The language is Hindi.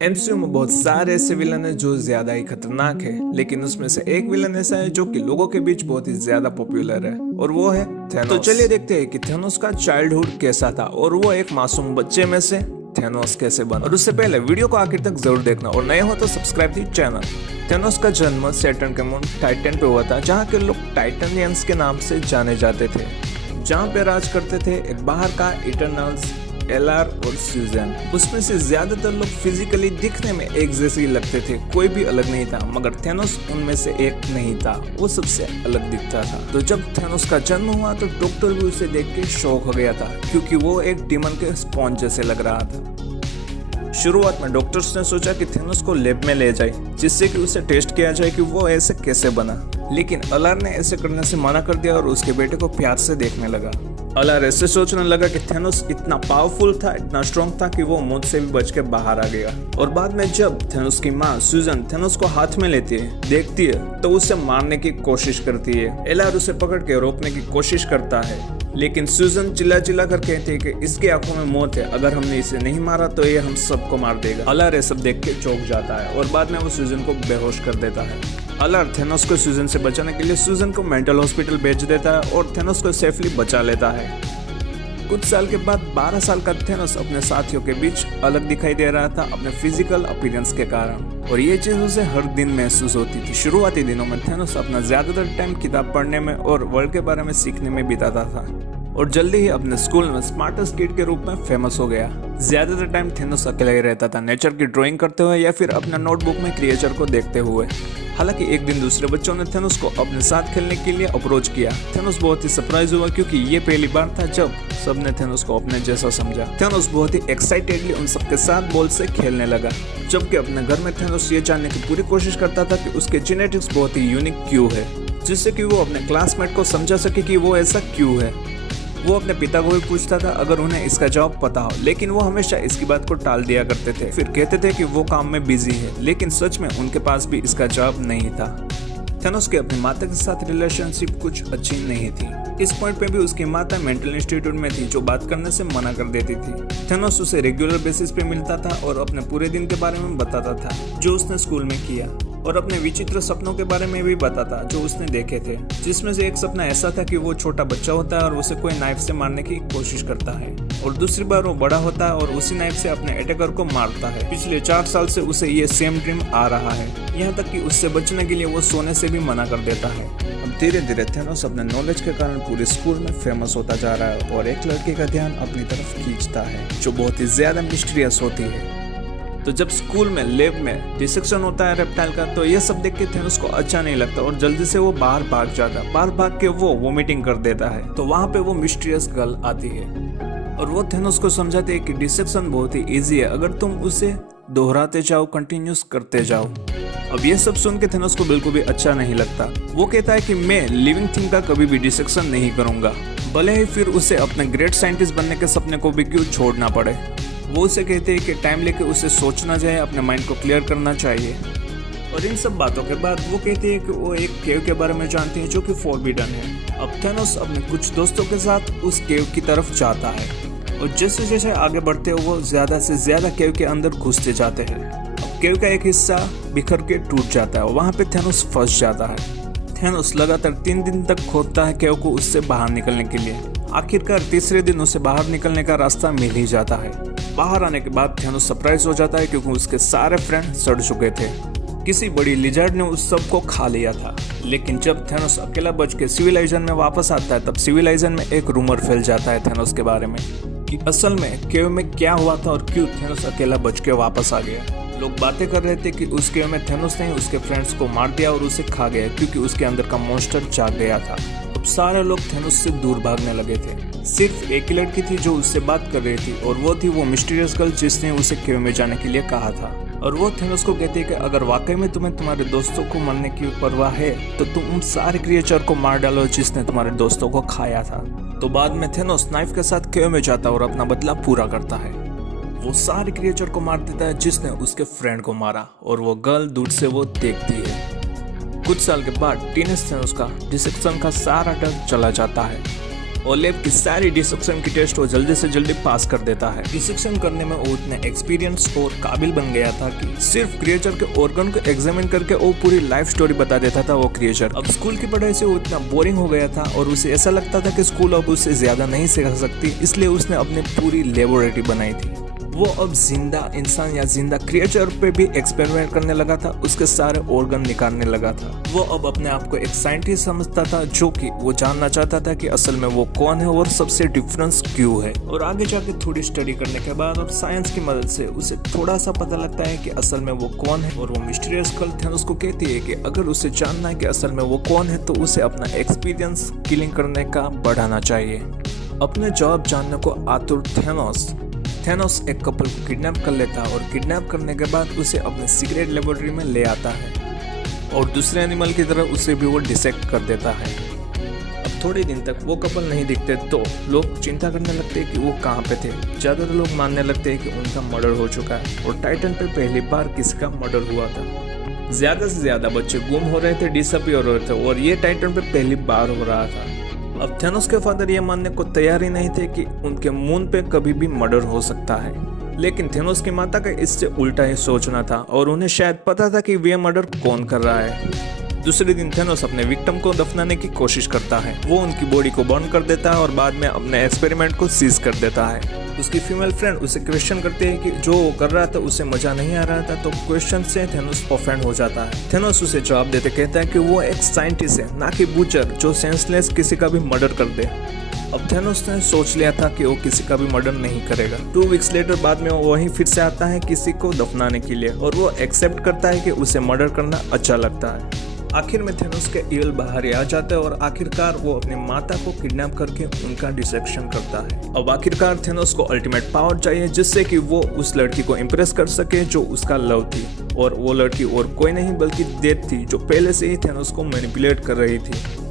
एमसीयू में बहुत सारे ऐसे विलन हैं जो ज्यादा ही खतरनाक है, लेकिन उसमें से एक विलन ऐसा है जो कि लोगों के बीच बहुत ही ज्यादा पॉपुलर है और वो है थेनोस। तो चलिए देखते हैं कि थेनोस का चाइल्डहुड कैसा था और वो एक मासूम बच्चे में से थेनोस कैसे बना। और उससे पहले वीडियो को आखिर तक जरूर देखना और नए हो तो सब्सक्राइब दी चैनल। थेनोस का जन्म सैटर्न के मून टाइटन पे हुआ था, जहाँ के लोग टाइटनियंस के नाम से जाने जाते थे, जहाँ पे राज करते थे एक बाहर का इटरनल्स, एलआर और स्यूजन। उसमें से ज्यादातर लोग फिजिकली दिखने में एक जैसे ही लगते थे, कोई भी अलग नहीं था, मगर थेनोस उनमें से एक नहीं था, वो सबसे अलग दिखता था। तो जब थेनोस का जन्म हुआ तो डॉक्टर भी उसे देख के शॉक हो गया था, क्योंकि वो एक डीमन के स्पॉन्ज जैसे लग रहा था। शुरुआत में डॉक्टर्स ने सोचा कि थेनोस को लैब में ले जाए, जिससे कि उसे टेस्ट किया जाए कि वो ऐसे कैसे बना, लेकिन अलार ने ऐसे करने से मना कर दिया और उसके बेटे को प्यार से देखने लगा। अलार ऐसे सोचने लगा कि थेनोस इतना पावरफुल था, इतना स्ट्रॉन्ग था कि वो मौत से भी बच के बाहर आ गया। और बाद में जब थेनोस की माँ सुजन थेनोस को हाथ में लेती है, देखती है, तो उसे मारने की कोशिश करती है। एलार उसे पकड़ के रोकने की कोशिश करता है, लेकिन सुजन चिल्ला चिल्ला कर कहती है कि इसकी आंखों में मौत है, अगर हमने इसे नहीं मारा तो ये हम सबको मार देगा। अलार ये सब देख के चौंक जाता है और बाद में वो सुजन को बेहोश कर देता है। अलार थेनोस को सुजन से बचाने के लिए सुजन को मेंटल हॉस्पिटल भेज देता है और थेनोस को सेफली बचा लेता है। कुछ साल के बाद 12 साल का थेनोस अपने साथियों के बीच अलग दिखाई दे रहा था अपने फिजिकल अपीयरेंस के कारण, और ये चीज उसे हर दिन महसूस होती थी। शुरुआती दिनों में थेनोस अपना ज्यादातर टाइम किताब पढ़ने में और वर्ल्ड के बारे में सीखने में बिताता था और जल्दी ही अपने स्कूल में स्मार्टेस्ट किड के रूप में फेमस हो गया। ज्यादातर टाइम थेनोस अकेला ही रहता था, नेचर की ड्राइंग करते हुए या फिर अपना नोटबुक में क्रिएचर को देखते हुए। हालांकि एक दिन दूसरे बच्चों ने थेनोस को अपने साथ खेलने के लिए अप्रोच किया। थेनोस बहुत ही सरप्राइज हुआ, क्योंकि ये पहली बार था जब सबने थेनोस को अपने जैसा समझा। थेनोस बहुत ही एक्साइटेडली उन सबके साथ बॉल से खेलने लगा, जबकि अपने घर में थेनोस ये जानने की पूरी कोशिश करता था कि उसके जेनेटिक्स बहुत ही यूनिक क्यों है, जिससे कि वो अपने क्लासमेट को समझा सके कि वो ऐसा क्यों है। वो अपने पिता को भी पूछता था अगर उन्हें इसका जवाब पता हो, लेकिन वो हमेशा इसकी बात को टाल दिया करते थे, फिर कहते थे कि वो काम में बिजी है, लेकिन सच में उनके पास भी इसका जवाब नहीं था। थेनोस की अपनी माता के साथ रिलेशनशिप कुछ अच्छी नहीं थी। इस पॉइंट पे भी उसकी माता मेंटल इंस्टीट्यूट में थी, जो बात करने से मना कर देती थी। थेनोस उसे रेगुलर बेसिस पे मिलता था और अपने पूरे दिन के बारे में बताता था जो उसने स्कूल में किया, और अपने विचित्र सपनों के बारे में भी बताता जो उसने देखे थे, जिसमें से एक सपना ऐसा था कि वो छोटा बच्चा होता है और उसे कोई नाइफ से मारने की कोशिश करता है, और दूसरी बार वो बड़ा होता है और उसी नाइफ से अपने अटैकर को मारता है। पिछले 4 साल से उसे ये सेम ड्रीम आ रहा है, यहाँ तक कि उससे बचने के लिए वो सोने से भी मना कर देता है। अब धीरे धीरे थेनोस अपने नॉलेज के कारण पूरे स्कूल में फेमस होता जा रहा है और एक लड़के का ध्यान अपनी तरफ खींचता है, जो बहुत ही ज्यादा मिस्टीरियस होती है। तो जब स्कूल में लैब में डिसेक्शन होता है रेप्टाइल का, तो ये सब देख के थेनोस को अच्छा नहीं लगता और जल्दी से वो बाहर भाग जाता। बाहर भाग के वो वोमिटिंग कर देता है। तो वहाँ पे वो मिस्टीरियस गर्ल आती है और वो थेनोस को समझाते हैं कि डिसेक्शन बहुत ही इजी है, अगर तुम उसे दोहराते जाओ, कंटिन्यूस करते जाओ। अब ये सब सुन के थेनोस को बिल्कुल भी अच्छा नहीं लगता। वो कहता है कि मैं लिविंग थिंग का कभी भी डिसेक्शन नहीं करूंगा, भले ही फिर उसे अपने ग्रेट साइंटिस्ट बनने के सपने को भी क्यों छोड़ना पड़े। वो उसे कहते हैं कि टाइम लेके उसे सोचना चाहिए, अपने माइंड को क्लियर करना चाहिए। और इन सब बातों के बाद वो कहते हैं कि वो एक केव के बारे में जानते हैं जो कि फॉरबिडन है। अब थेनोस अपने कुछ दोस्तों के साथ उस केव की तरफ जाता है और जैसे जैसे आगे बढ़ते हैं वो ज्यादा से ज्यादा केव के अंदर घुसते जाते हैं। अब केव का एक हिस्सा बिखर के टूट जाता है और वहाँ पे थेनोस फंस जाता है। थेनोस लगातार 3 दिन तक खोदता है केव को उससे बाहर निकलने के लिए। आखिरकार तीसरे दिन उसे बाहर निकलने का रास्ता मिल ही जाता है। बाहर आने के बाद थेनोस सरप्राइज हो जाता है, क्योंकि उसके सारे फ्रेंड सड़ चुके थे। किसी बड़ी लिजर्ड ने उस सब को खा लिया था। लेकिन जब थेनोस अकेला बच के सिविलाइजेशन में वापस आता है, तब सिविलाइजेशन में एक रूमर फैल जाता है थेनोस के बारे में कि असल में केव में क्या हुआ था और क्यों थेनोस अकेला बच के वापस आ गया। लोग बातें कर रहे थे कि उस केव में थेनोस ने उसके फ्रेंड्स को मार दिया और उसे खा गया, क्योंकि उसके अंदर का मॉन्स्टर जाग गया था। अब सारे लोग थेनोस से दूर भागने लगे थे। सिर्फ एक ही लड़की थी जो उससे बात कर रही थी, और वो थी वो मिस्टीरियस गर्ल जिसने उसे केव में जाने के लिए कहा था। और वो थेनोस को कहती है कि अगर वाकई में तुम्हें तुम्हारे दोस्तों को मरने की परवाह है, तो तुम उन सारे क्रिएचर को मार डालो जिसने तुम्हारे दोस्तों को खाया था। तो बाद में थेनोस नाइफ के साथ केव में जाता है और अपना बदला पूरा करता है। वो सारे क्रिएचर को मार देता है जिसने उसके फ्रेंड को मारा, और वो गर्ल दूर से वो देखती है। कुछ साल के बाद टीनेज थेनोस का डिसेक्शन का सारा डर चला जाता है ओलेव की सारी डिसेक्शन की टेस्ट वो जल्दी से जल्दी पास कर देता है। डिसेक्शन करने में वो इतना एक्सपीरियंस और काबिल बन गया था कि सिर्फ क्रिएचर के ऑर्गन को एग्जामिन करके वो पूरी लाइफ स्टोरी बता देता था वो क्रिएचर। अब स्कूल की पढ़ाई से वो इतना बोरिंग हो गया था और उसे ऐसा लगता था कि स्कूल अब उससे ज्यादा नहीं सिखा सकती, इसलिए उसने अपनी पूरी लेबोरेटरी बनाई थी। वो अब जिंदा इंसान या जिंदा क्रिएचर पे भी एक्सपेरिमेंट करने लगा था, उसके सारे ऑर्गन निकालने लगा था। वो अब अपने आप को एक साइंटिस्ट समझता था, जो कि वो जानना चाहता था कि असल में वो कौन है और सबसे डिफरेंस क्यों है। और आगे जाके थोड़ी स्टडी करने के बाद अब साइंस की मदद से उसे थोड़ा सा पता लगता है कि असल में वो कौन है। और वो मिस्टीरियस गर्ल थेनोस को कहती है कि अगर उसे जानना है कि असल में वो कौन है तो उसे अपना एक्सपीरियंस किलिंग करने का बढ़ाना चाहिए। अपने जवाब जानने को आतुर थेनोस एक कपल को किडनैप कर लेता और किडनैप करने के बाद उसे अपने सीक्रेट लेबोरेटरी में ले आता है और दूसरे एनिमल की तरह उसे भी वो डिसेक्ट कर देता है। अब थोड़े दिन तक वो कपल नहीं दिखते तो लोग चिंता करने लगते हैं कि वो कहाँ पे थे। ज्यादातर लोग मानने लगते हैं कि उनका मर्डर हो चुका है और टाइटन पे पहली बार किसी का मर्डर हुआ था। ज्यादा से ज्यादा बच्चे गुम हो रहे थे, डिसअपियर हो रहे थे और ये टाइटन पे पहली बार हो रहा था। अब थेनोस के फादर ये मानने को तैयार ही नहीं थे कि उनके मून पे कभी भी मर्डर हो सकता है, लेकिन थेनोस की माता का इससे उल्टा ही सोचना था और उन्हें शायद पता था कि वे मर्डर कौन कर रहा है। दूसरे दिन थेनोस अपने विक्टिम को दफनाने की कोशिश करता है। वो उनकी बॉडी को बर्न कर देता है और बाद में अपने एक्सपेरिमेंट को सीज कर देता है। उसकी फीमेल फ्रेंड उसे क्वेश्चन करती है कि जो वो कर रहा था उसे मजा नहीं आ रहा था, तो क्वेश्चन से थेनोस ऑफेंड हो जाता है। थेनोस उसे जवाब देते कहता है कि वो एक साइंटिस्ट है, ना कि बूचर जो सेंसलेस किसी का भी मर्डर कर दे। अब थेनोस ने सोच लिया था कि वो किसी का भी मर्डर नहीं करेगा। 2 वीक्स लेटर बाद में वो वहीं फिर से आता है किसी को दफनाने के लिए और वो एक्सेप्ट करता है कि उसे मर्डर करना अच्छा लगता है। आखिर में थेनोस के ईगल बाहर आ जाते हैं और आखिरकार वो अपनी माता को किडनैप करके उनका डिसेक्शन करता है। अब आखिरकार थेनोस को अल्टीमेट पावर चाहिए जिससे कि वो उस लड़की को इम्प्रेस कर सके जो उसका लव थी, और वो लड़की और कोई नहीं बल्कि डेथ थी जो पहले से ही थेनोस को मैनिपुलेट कर रही थी।